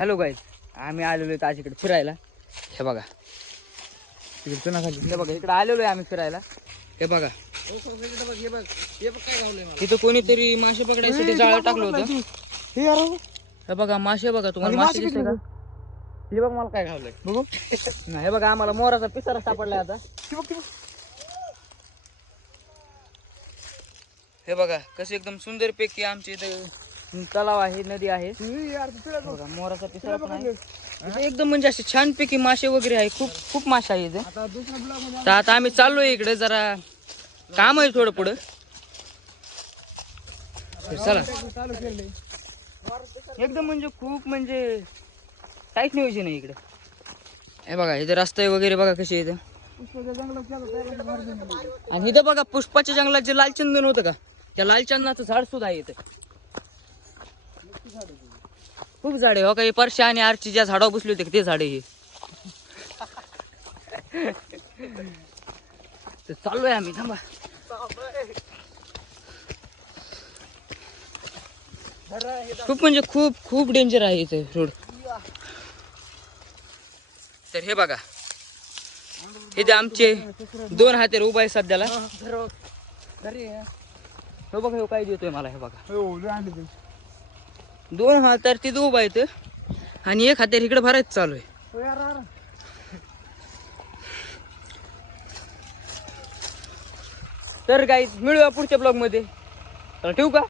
Hello guys, आम्ही आलेलो आहे आज इकडे फिरायला. हे बघा हे बघा इकडे आलेलो आहे आम्ही फिरायला. हे बघा तिथं कोणीतरी मासे पकडायसाठी जाळं टाकलं होतं. हे बघा मासे बघा, तुम्हाला मासे दिसते का? हे बघ मला काय घावलंय बघू. नाही हे बघा आम्हाला मोराचा पिसारा सापडलाय आता. हे बघा कसं एकदम सुंदर पैकी आमच्या इथं तलाव आहे, नदी आहे. बघा मोराचा पिसारा पण आहे. इथे एकदम म्हणजे असे छान पैकी मासे वगैरे आहे. खूप खूप मासे आहे इथे. तर आता आम्ही चाललोय इकडे, जरा काम आहे थोडं पुढं. चला एकदम म्हणजे खूप म्हणजे टाईट नियोजन आहे इकडे. हे बघा इथे रस्ते वगैरे बघा कसे इथे. आणि इथं बघा पुष्पाच्या जंगलात जे लालचंदन होतं का, त्या लालचंदनाचं झाड सुद्धा आहे इथे. खूप झाड आहे. हो काही परशा आणि आरची ज्या झाडावर बसले होते ते झाडे हे. तर चाललोय आम्ही, थांबा. खूप म्हणजे खूप खूप डेंजर आहे इथे रोड. तर हे बघा इथे आमचे 2 हातेर उभा आहे सध्याला. हे बघा हे काय देतोय मला. हे बघा 2 हात तर तिथे उभा येतं आणि 1 हातेर इकडे भरायचं चालू आहे. तर गाईज मिळूया पुढच्या ब्लॉग मध्ये. ठेवू का?